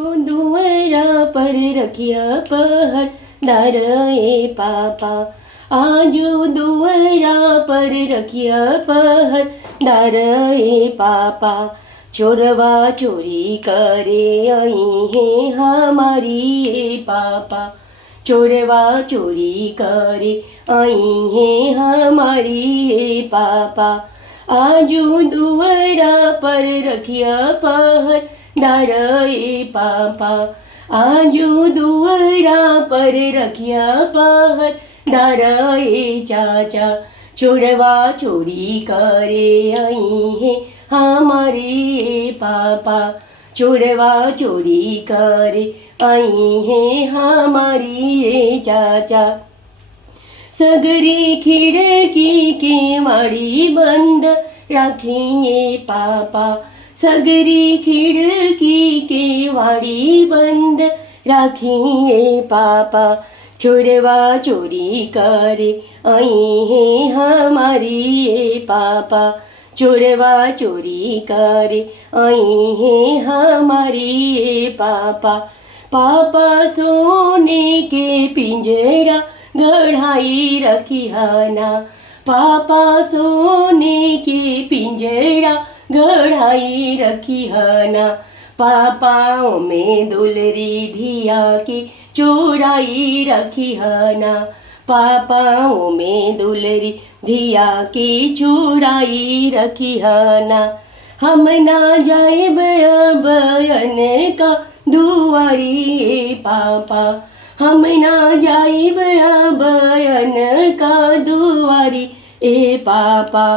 दुआरा पर रखिया पहरदार ए पापा, आजो दुआरा पर रखिया पहरदार ए पापा। चोरवा चोरी करे आई है हमारी ए पापा, चोरवा चोरी करे आई है हमारी ए पापा। आजू दुआरा पर रखिया पहरदार ए पापा, आजू दुआरा पर रखिया पहरदार ए चाचा। चोरवा चोरी करे आई है हमारी ए पापा, चोरवा चोरी करे आई है हमारी ए चाचा। सगरी खिड़की के वाड़ी बंद रखिए पापा, सगरी खिड़की के वाड़ी बंद रखिए पापा। चोरवा चोरी करे आई है हमारी ए पापा, चोरवा चोरी करे आई है हमारी ए पापा। पापा सोने के पिंजरा गढ़ाई रखियाना, पापा सोने के पिंजरा गढ़ाई रखियाना। पापाओं में दुलरी धिया की चोराई रखियाना, पापाओं में दुलरी धिया की चोराई रखियाना। हम ना जाए बयन का दुआरी पापा, हम ना जाइब बयन का दुआरी ए पापा।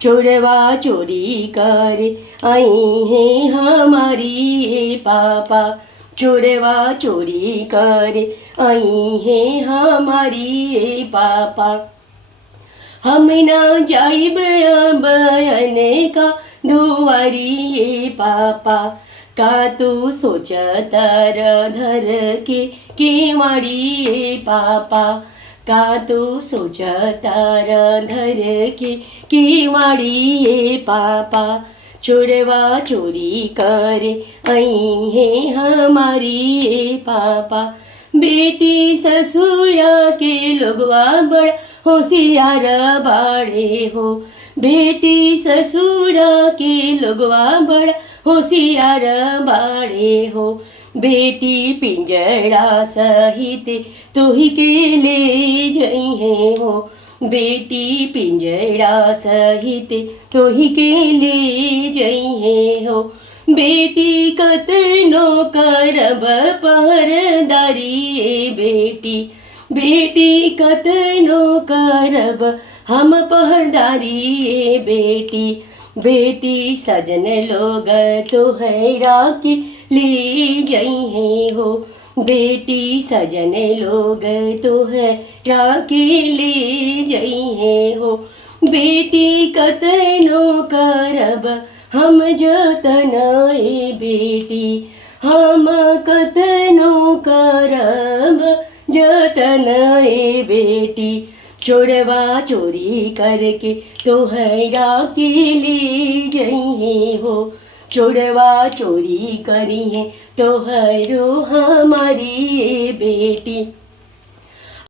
चोरवा चोरी करे आई है हमारी ए पापा, चोरवा चोरी करे आई है हमारी ए पापा। हम ना जाइब बयन का दुआरी ए पापा, का तू सोचतर धर के केवाड़ी ए पापा, का तू सोचतर धर के केवाड़ी ए पापा। चोरवा चोरी करे आई है हमारी ए पापा। बेटी ससुरा के लोगवा बड़ होशियार बाड़े हो, बेटी ससुरा के लोगवा बड़ होशियार बाड़े हो। बेटी पिंजरा सहित तोही के ले जई है हो, बेटी पिंजरा सहित तोही के ले जई है हो। बेटी कतनो करब पहरदारी ए बेटी, बेटी कतनो करब हम पहरदारी ए बेटी। बेटी सजन लोग तोहरा के ले जई है हो, बेटी सजन लोग तोहरा के ले जई है हो। बेटी कतनो करब हम जतन ए बेटी, हम कतनो करब जतन ए बेटी। चोरवा चोरी करके तोहरा के ले जई है हो, चोरवा चोरी करी है तोहरो हमारी ए बेटी।